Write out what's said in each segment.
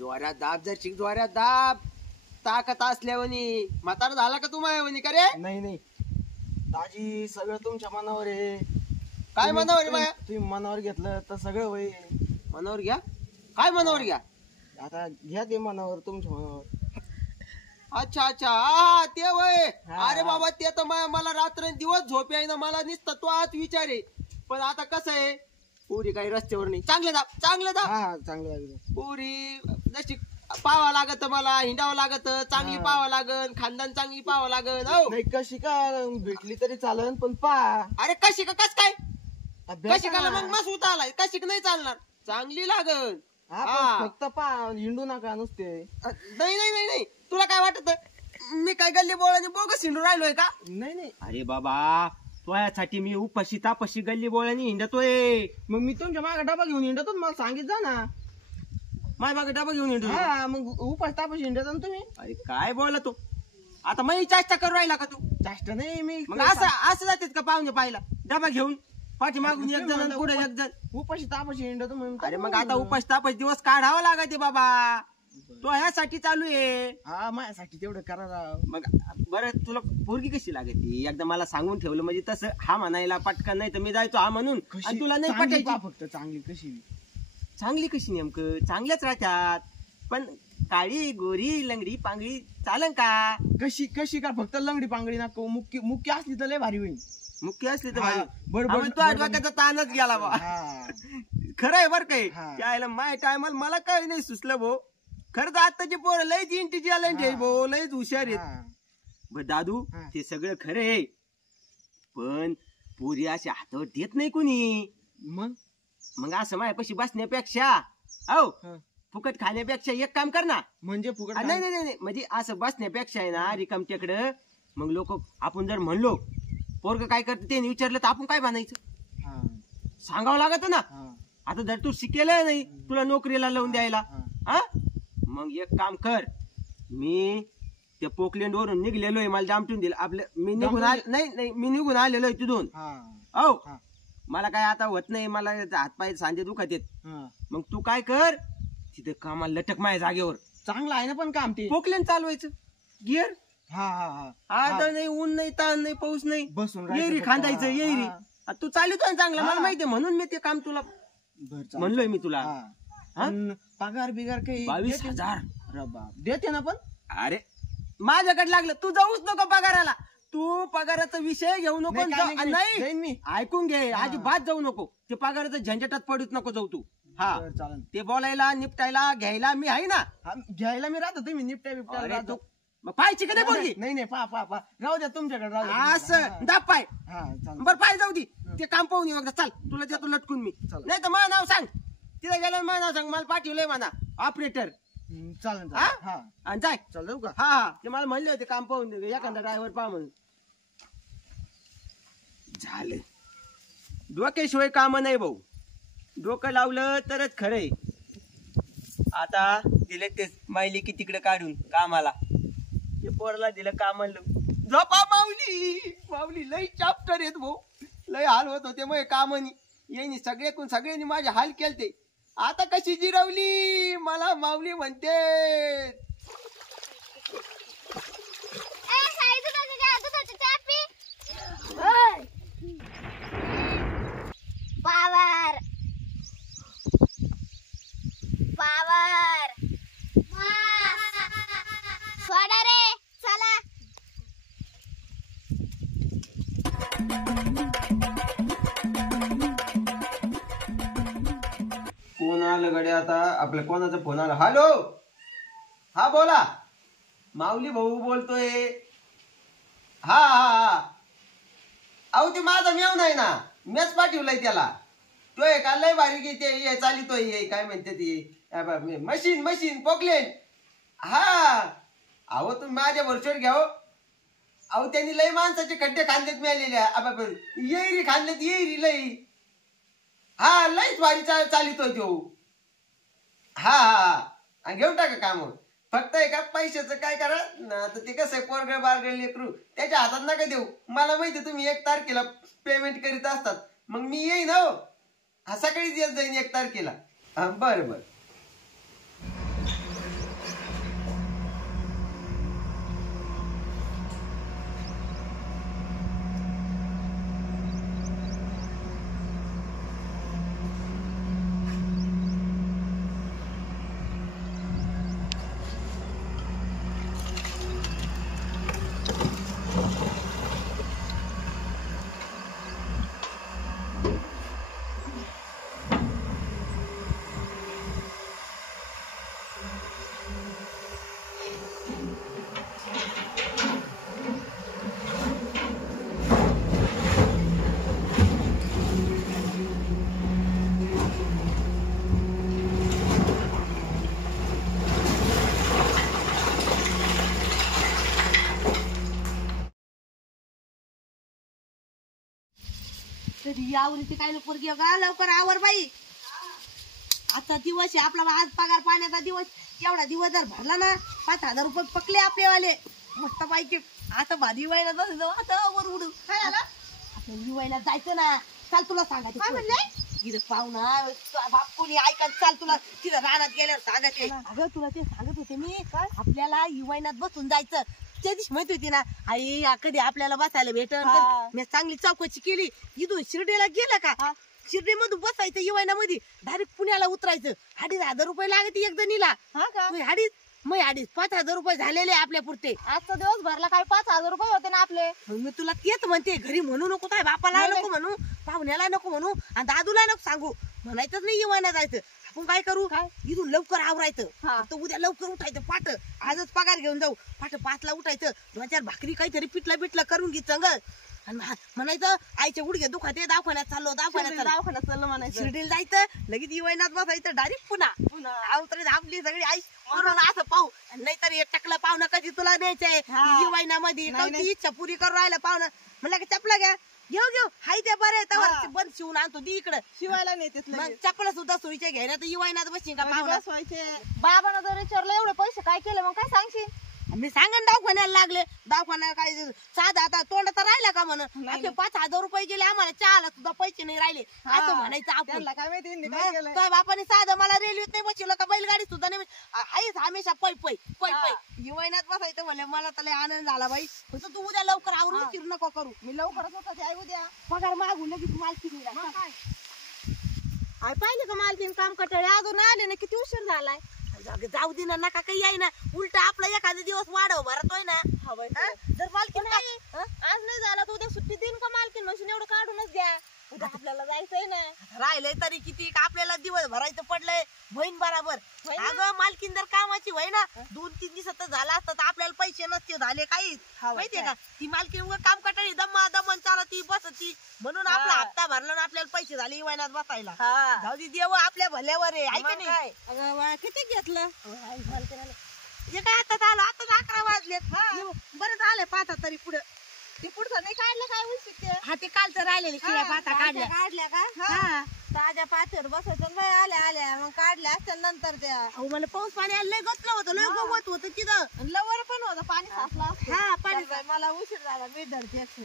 जोऱ्यात दाब जर चिक जोऱ्यात दाब ताकद असल्यावनी म्हातारा झाला का तू मायावनी का रे? नाही नाही दाजी सगळं तुमच्या मनावर आहे. काय मनावर आहे माया? तुम्ही मनावर घेतलं तर सगळं होईल. मनावर घ्या? काय मनावर घ्या? आता घ्या ते मनावर, तुमच्या मनावर. अच्छा अच्छा हा ते वय. अरे बाबा ते तर मला रात्र दिवस झोप आहे ना, मला नुसतं तो आज विचार आहे. पण आता कसं आहे पुरी काही रस्त्यावर नाही. चांगलं दाब चांगलं दाब. हा चांगलं पुरी जशी पावा लागत, मला हिंडावं लागत, चांगली पावा लागन, खानदान चांगली पावा लागन. नाही कशी का भेटली तरी चालन पण पा. अरे कशी का कस काय कशी का मग मस्त होता आलाय. कशी नाही चालणार, चांगली लागन. फक्त पा हिंडू नका नुसते. नाही नाही नाही नाही तुला काय वाटत मी काय गल्ली बोळाने बोगस हिंडू राहिलोय का? नाही नाही अरे बाबा तुझ्यासाठी मी उपाशी तापाशी गल्ली बोळाने हिंडतोय. मग मी तुमच्या मागे डबा घेऊन हिंडतो, मला सांगित जा ना. माझ्या मागे डबा घेऊन हिंडतो? हा मग उपास तापाशी हिंडतो ना तुम्ही. अरे काय बोला तू आता, मी चाष्टा करू राहिला का तू? चाष्टा नाही मी. मग असं जातेत का पाहुणे पाहिला डबा घेऊन पाठी मागून एक जण पुढे एक जण उपाशी तापाशी हिंडतो म्हणून. अरे मग आता उपास तापास दिवस काढावा लागते बाबा, तो ह्यासाठी चालू आहे. हा माझ्यासाठी तेवढं करा. मग बरं तुला पोरगी कशी लागते एकदा मला सांगून ठेवलं म्हणजे तसं हा म्हणायला पटकन, नाही तर मी जायचो हा म्हणून आणि तुला नाही पटायची. फक्त चांगली कशी? चांगली कशी नेमकं चांगल्याच राहतात, पण काळी गोरी लंगडी पांगडी चालन का? कशी कशी का? फक्त लंगडी पांगडी नको, मुक्की असली तर लय भारी होईल. मुख्य असली तर भारी. तो डोक्याचा ताणच गेला बा. खरं आहे बरं काही त्याला माय टायमाला मला काही नाही सुचलं भाऊ. खरं तर आताची पोरं लयच इंटेलिजंट आहे भाऊ, लयच हुशार आहेत. बर दादू ते सगळं खरं आहे, पण पोरी अशा हातावर देत नाही कोणी. मग असं माझ्यापाशी बसण्यापेक्षा फुकट खाण्यापेक्षा एक काम कर ना. म्हणजे फुकट नाही नाही नाही म्हणजे असं बसण्यापेक्षा आहे ना रिकामट्याकडं. मग लोक आपण जर म्हणलो पोरग काय करते ते विचारलं तर आपण काय म्हणायचं? सांगावं लागत ना. आता जर तू शिकेलं नाही तुला नोकरीला लावून द्यायला, मग एक काम कर, मी त्या पोकलँड वरून निघलेलो आहे, मला दामटून दिलं आपलं. मी निघून नाही मी निघून आलेलो आहे तिथून. मला काय आता होत नाही, मला हातपाय सांधे दुखत येत. मग तू काय कर तिथे कामाला लटक माझ्या जागेवर. चांगलं आहे ना पण काम ते पोकलँड चालवायचं गिअर. आता नाही ऊन नाही ताण नाही पाऊस नाही, बसून येरी खांदायचं येरी. तू चालवतोय चांगला मला माहितीये, म्हणून मी ते काम तुला म्हणलोय मी तुला. पगार बिगार काही 22,000 देते ना. पण अरे माझ्याकडे लागलं तू जाऊच नको पगाराला. तू पगाराचा विषय घेऊ नको. नाही मी ऐकून घे, अजिबात जाऊ नको. ते पगाराचं झंझटात पडूच नको जाऊ तू. चालेल ते बोलायला निपटायला घ्यायला मी आहे ना. घ्यायला मी राहतो, तुम्ही निपटाय बिपटायला तू पायची का नाही बोलली? नाही पा राहू द्या तुमच्याकडे राहू द्या. असं दाब पाय. बरं पाय जाऊ दे, ते काम पाहून येऊ एकदा. चाल तुला देतो लटकून मी. नाही तर मला नाव सांग, तिथे गेलं मला नाव सांग, मला पाठवलंय म्हणा ऑपरेटर. चालेल आणि जाय. चालू का? हा ते मला म्हणले होते काम पाहून एखादा ड्रायव्हर पहा म्हणून. झालं डोक्याशिवाय काम नाही भाऊ. डोकं लावलं तरच खरंय. आता दिले ते मायली की तिकडे काढून कामाला, ते पोरला दिलं कामाला. झोपा माऊली. माऊली लय चाप्टर येत भाऊ, लय हाल होत होते मग कामानी. येईनी सगळ्यांनी माझे हाल केलते. आता कशी जिरवली मला माऊली म्हणते. पावर पावर सोडा रे चला. कोण आलं गड्या आता? आपल्या कोणाचा फोन आला? हॅलो, हा बोला. माऊली भाऊ बोलतोय. हा हा हा. अहो ते माझा मेव नाही ना, मेच पाठवलाय त्याला. तो का लय भारी ते चालितोय काय म्हणते ती मशीन पोकलेन. हा अहो तुम्ही माझ्या भरचोर घ्याव. अहो त्यांनी लय माणसाचे खड्डे खांदेत मिळालेल्या. येरी खांदेत येरी लय. हा लयच भारी चालितोय तो. हा हा घेऊन टाका काम. फक्त एका पैशाचं काय करा आता, ते कसं आहे पोरगळ बारगळ लेकरू त्याच्या हातात नका देऊ. मला माहिती तुम्ही 1 तारखेला पेमेंट करीत असतात. मग मी येईन. हो हा सकाळीच येत जाईन 1 तारखेला. हा बरं बरं. कधी आवडीची काय पोरगी का लवकर आवर बाई. आता दिवस आहे आपला, आज पगार पाण्याचा दिवस. एवढा दिवस जर भरला ना 5,000 रुपये पकले आपलेवाले मस्त पाहिजे. आता भारी व्हायला जाऊ आता वर उडू. काय झालं? आता निवायला जायचं ना. चाल तुला सांगायचं. काय म्हणले? इथं पाहुणा बापूनी ऐकायचं. चाल तुला तिथं रानात गेल्यावर सांगायचे. अगं तुला ते सांगत होते मी, आपल्याला युवायनात बसून जायचं. त्या दिवशी माहिती होती ना आई कधी आपल्याला बसायला भेटल. मी चांगली चौकशी केली. इथून शिर्डीला गेलं का शिर्डी मधून बसायचं युवायना मध्ये डायरेक्ट पुण्याला उतरायचं. 2,500 रुपये लागते एक जणीला. मग 5,000 रुपये झालेले आपल्या पुरते. आजचा दिवस भरला काय 5,000 रुपये होते ना आपले. मी तुला तेच म्हणते, घरी म्हणू नको, काय बापाला नको म्हणू, पाहुण्याला नको म्हणू, आणि दादूला नको सांगू. म्हणायचंच नाही युवायना जायचं. आपण काय करू, इथून लवकर आवरायचं. तर उद्या लवकर उठायचं पाठ. आजच पगार घेऊन जाऊ. पाठ 5ला उठायचं. 2-4 भाकरी काहीतरी पिठलं करून घे चांगलं. आणि म्हणायचं आईचे गुडघे दुखाते, दवाखान्यात चाललो म्हणायचं. शिर्डीला जायचं, लगेच युवायनात बसायचं. डायरेक्ट पुन्हा आपली सगळी आई म्हणून असं पाहू. नाहीतर एक टकलं पाहुणं कधी तुला द्यायचंय युवायना मध्ये. इच्छा पुरी करून राहिलं पाहुणं. म्हणलं की चपला घ्या, घेऊ हाय त्या बऱ्या बंद शिवून आणतो दी इकडं शिवायला नेते. मग चपला सुद्धा सोयीच्या घ्यायला तर युवायनात बसशील का पाहुणा. बाबांना जर विचारलं एवढे पैसे काय केले मग काय सांगशील? मी सांगन दवाखान्याला लागले. दवाखान्याला काय साधा आता तोंड तर राहिला का म्हणून. आपले 5,000 रुपये गेले, आम्हाला चहाला सुद्धा पैसे नाही राहिले असं म्हणायचं आपण. काय माहिती काय बापाने साधं मला रेल्वेत नाही बसवलं का, बैलगाडी सुद्धा नाही. आईच हमेशा पै युवायनात बसायचं म्हणले. मला तर आनंद झाला बाई. तू उद्या लवकर आवरून फिरू नको करू. मी लवकरच होता आई उद्या पगार मागू लगेच मालकी आई पाहिले का मालकीन काम कटाळे अजून आले ना, किती उशीर झालाय. जाऊ दे ना, नका काही आहे ना. उलट आपला एखादा दिवस वाढव भरतोय ना. जर मालकीन आज नाही झाला तर उद्या सुट्टी देईन का मालकीन? मशीन एवढं काढूनच द्या. उद्या आपल्याला जायचंय ना. राहिलंय तरी किती आपल्याला दिवस भरायचं पडलंय. बहीण बराबर. अगं मालकीन जर कामाची होय ना 2-3 दिवसात झाला असतं तर आपल्याला पैसे नसते झाले काहीच. माहितीये का, ती मालकीन उगा काम कटाळी दमन चालती बसती म्हणून आपला हप्ता भरला ना आपल्याला पैसे झाले इवायनात बसायला. जाऊ दे, देव आपल्या भल्यावर आहे. ऐका नाही किती घेतलं हे काय आता झालं, आता 11 वाजलेत. बरं झालं पाहता तरी पुढे ते पुढचं नाही काढलं काय होईल ते हा ते कालचं राहिलेले किड्या पाता काढल्या काढल्या का हा ताज्या पाथीवर बसायचं बाई आल्या आल्या मग काढल्या असत्या नंतर त्या अहो मला पाऊस पाणी आलं लय गचलं होतं लय गवत होतं तिथं लवर पण होतं पाणी साचलं असतं. हा पाणी चल बाई, मला उशीर झाला मी धरते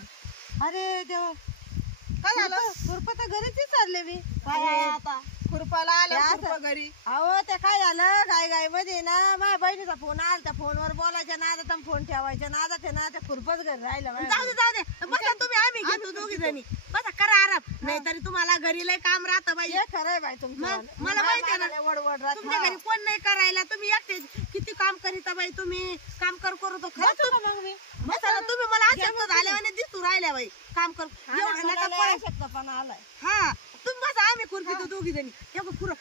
अरे देवा काय झालं खुरपा तर घरीच विचारले मी काय आता खुरपाला आल्या ते असं- खुरपा घरी अहो ते काय झालं गाय गाय मध्ये ना माझ्या बहिणीचा फोन आला त्या फोनवर बोलायच्या नादात आणि फोन ठेवायच्या नादात आहे ना त्या खुरपच घरी राहिलं जाऊ दे बसा तुम्ही आम्ही घेतो दोघी जणी बसा करा आराम नाहीतरी तुम्हाला घरी लय काम राहतं बाई हे खरंय बाई तुमचं मग मला माहिती आहे ना वडवड तुमच्या घरी कोण नाही करायला तुम्ही एकटे किती काम करीता बाई तुम्ही काम करू तो खरंच तुम्ही बसा ना तुम्ही मला अशक्त झाल्यावाने दिसू राहिल्या बाई काम कर एवढं नका पळायला. शकता आलाय हा तुम्ही बसा आम्ही खुरपी दोघी जणी खुर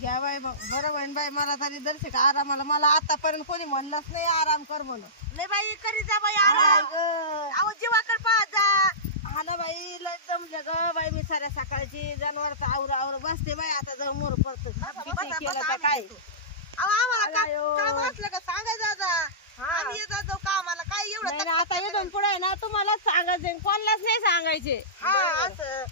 घ्या बाई बरं बहीण बाई मला तरी दर्शक आरामाला मला आतापर्यंत कोणी म्हणलंच नाही आराम कर म्हणून लय बाई करी जा बाई आराम अहो जीवाकडे पाहत जा हा ना बाई लय जमले ग बाई मी साऱ्या सकाळची जनावरचा आवर बसते बाई आता जाऊन मोर पडतो काय अहो आम्हाला काम असलं का सांगायचं आता आम्ही येत जाऊ कामाला काय एवढं नाही ना, आता इथून पुढे ना तुम्हालाच सांगायचे कोणालाच नाही सांगायचे हा असं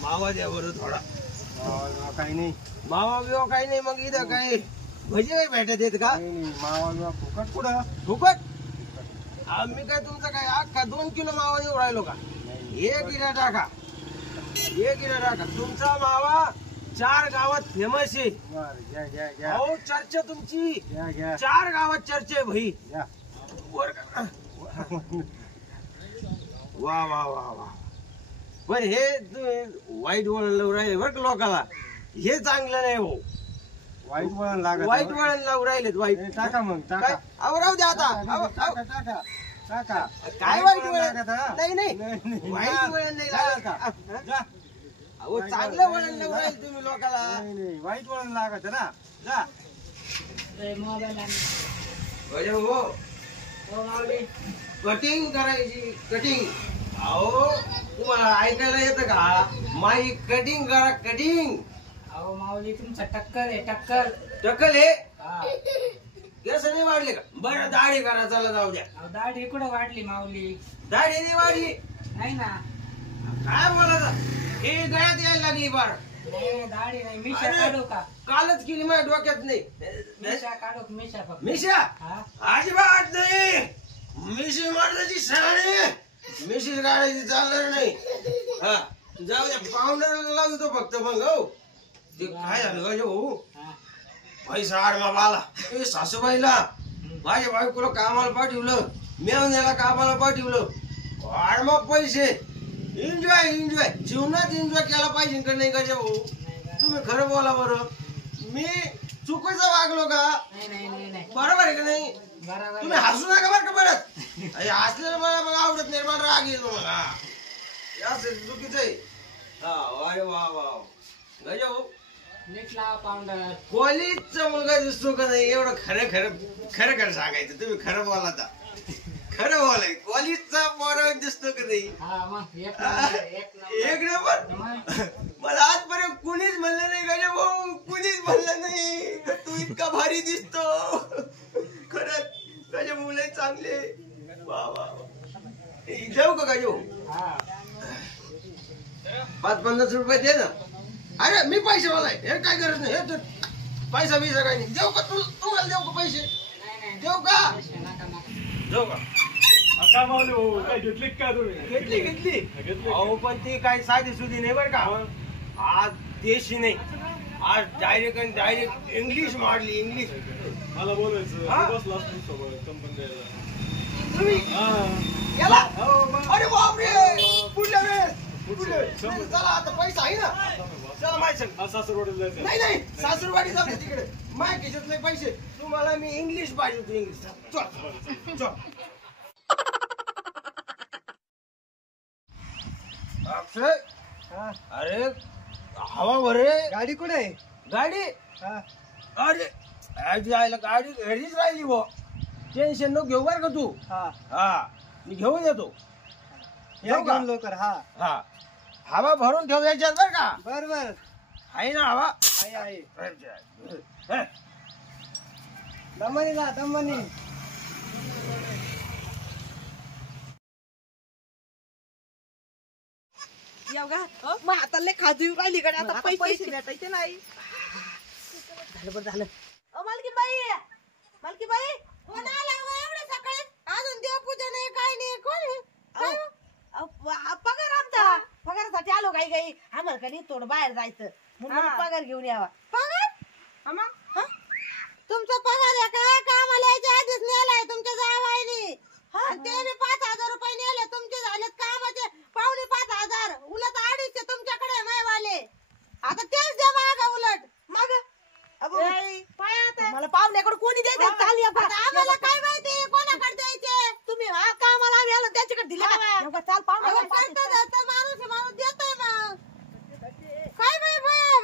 मावा द्या बरं थोडा काही नाही मावा बिवा काही नाही मग इथं काय भजी काही भेटत येत का मावा फुकट पुढं फुकट मी काय तुमचं काय अख्खा 2 किलो मावा देऊ राहिलो का 1 किलो टाका 1 किलो टाका तुमचा मावा 4 गावात फेमस आहे घ्या घ्या घ्या अहो चर्चा तुमची घ्या घ्या 4 गावात चर्चा आहे भाई घ्या वर का? वा वा वा वा पण हे वाईट वळण लावून राहिले बरं का लोकाला हे चांगलं नाही भाऊ वाईट वळण लागत वाईट वळण लावून राहिलेत वाईट टाका मग टाका काय? अहो राहू द्या आता अहो, टाका अहो. टाका टाका काय वाईट वळण लागत हा? नाही नाही नाही. वाईट वळण नाही लागत का? जा. अहो चांगलं वळण लावून राहिले तुम्ही लोकाला नाही नाही वाईट वळण लागत ना जा अरे हो कटिंग करायची कटिंग अहो तुम्हाला ऐकायला येतं का माई कटिंग करा कटिंग अहो माऊली तुमचा टक्कर आहे टक्कर टकल हे हा. केस नाही वाढले का बरं दाढी करा चला जाऊ द्या अहो दाढी कुठं वाढली माऊली दाढी नाही वाढली नाही ना काय बोलायचं हे गळ्यात यायला लागली बार नाही दाढी नाही मिशा अरे. काढू का कालच केली माझ्या डोक्यात नाही मिशा काढू का? मिशा फक्त मिशा हा अजिबात नाही मिशी मारण्याची शाळे मिशी काढायची चालणार नाही हा जाऊ द्या पाहुण्याला लावतो फक्त मग हो ते काय झालं का हो हा. पैसा आडमा आला ए सासूबाईला माझ्या बायकोला कामाला पाठवलं मेवण्याला कामाला पाठवलं आडमा पैसे एन्जॉय एन्जॉय जीवनात एन्जॉय केला पाहिजे का नाही का भाऊ तुम्ही खरं बोला बरं मी चुकीचं वागलो का नाही नाही नाही नाही बरोबर आहे का नाही बरोबर तुम्ही हसू नका बरं का परत हसलेलं मला मग आवडत नाही मला राग येतो मला हे असं चुकीचं आहे हा अरे वा वा गजा भाऊ नीट लावा पाऊंडर कॉलेजचा मुलगा दिसतो का नाही एवढं खरं खरं खरं खरं सांगायचं तुम्ही खरं बोला आता खरं बोलाय कॉलेजचा पोरं दिसतो का नाही हा मग एक नंबर एक नंबर एक नंबर मग मला आजपर्यंत कुणीच म्हणलं नाही गजा भाऊ कुणीच म्हणलं नाही का तू इतका भारी दिसतो खरंच गजा मुलं चांगले वा वा वा. जाऊ का गजो हा 5-50 रुपये दे ना अरे मी पैसे मला हे काय गरज नाही हे तू पैसा बिसा काय नाही देऊ का तू तुम्हाला देऊ का पैसे नाही नाही देऊ का पैसे नका नका देऊ का काय मावली भाऊ काय घेतली काय तुम्ही घेतली घेतली अहो पण ती काही साधी सुधी नाही बरं का आज देशी नाही आज डायरेक्ट इंग्लिश मारली इंग्लिश मला बोलायचं हा? बसला असतो सोबत कंपनी द्यायला तुम्ही हा याला हो, मग. अरे बापरे पुढल्या वेळेस पुढल्या वेळेस शंभर. चला आता पैसा आहे ना चला माहिती सांग हा सासरवाडीला जायचं नाही नाही सासूरवाडी जाऊ दे तिकडे माझ्या खिशातले पैसे तुम्हाला मी इंग्लिश पाहिजे तू इंग्लिश चल चल अक्षय अरे हवा भरे गाडी कुठे आहे? गाडी अरे जायला गाडी घरीच राहिली भो टेन्शन नको घेऊ बरं का तू हा मी घेऊन येतो येऊ का? लवकर. हा हा हवा भरून ठेव याच्यात बरं का बर आहे ना हवा आहे दमनी ना दमनी. मग हाताले खाजू राहिली कडे आता पैसे भेटायचे नाही. झालं. मालकी बाई कोण आला हो एवढ्या सकाळी? अजून देवपूजा नाही काय नाही कोण आहे? काय हो? पगार आमचा पगारासाठी आलो काही काही आम्हाला कधी थोडं बाहेर जायचं म्हणून पगार घेऊन यावा. पगार तुमचा पगार आहे काय? कामाला यायच्या आधीच नेलाय तुमच्या जावाईने आणि ते बी 5,000 रुपये नेले तुमचे झालेत कामाचे 4,500 उलट 250 तुमच्याकडे मायवाले आता तेच द्या माग उलट मग पायात मला पाहुण्याकडे कोणी द्यायचं चालू आता आम्हाला काय माहिती कोणाकडे द्यायचे तुम्ही कामाला आम्ही आलो त्याच्याकडे दिले का? एवढं चाल अगं पाहुण्या करता माणूस आहे, माणूस देतोय मग काय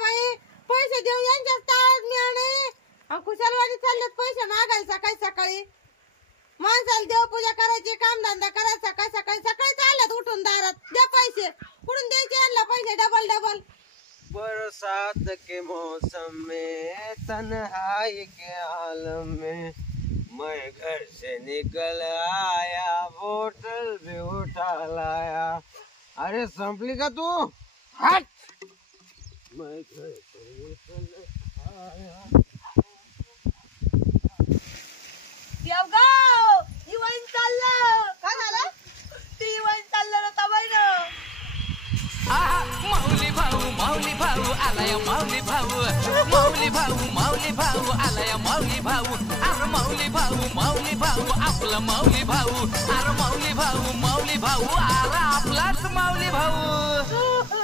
बाई पैसे देऊन यांच्या ताळ्यात मिळणे कुशलवाडी चाललेत पैसे मागायला सकाळी सकाळी माणसाला देवपूजा करायची कामधंदा करायचा सकाळी चालल्यात उठून दारात द्या पैसे कुठून द्यायचे यांना पैसे डबल बरसात के मौसम में तन्हाई के आलम में मैं घर से निकल आया बोतल भी उठा लाया अरे संपली का तू हट मैं घर से निकल आया देवगाव इवाईन चाललं काय झालं ती इवाईन चाललं ना तबाई ना माऊली भाऊ आलाय माऊली भाऊ आलाय माऊली भाऊ अरे माऊली भाऊ आपला माऊली भाऊ अरे माऊली भाऊ आला आपलाच माऊली भाऊ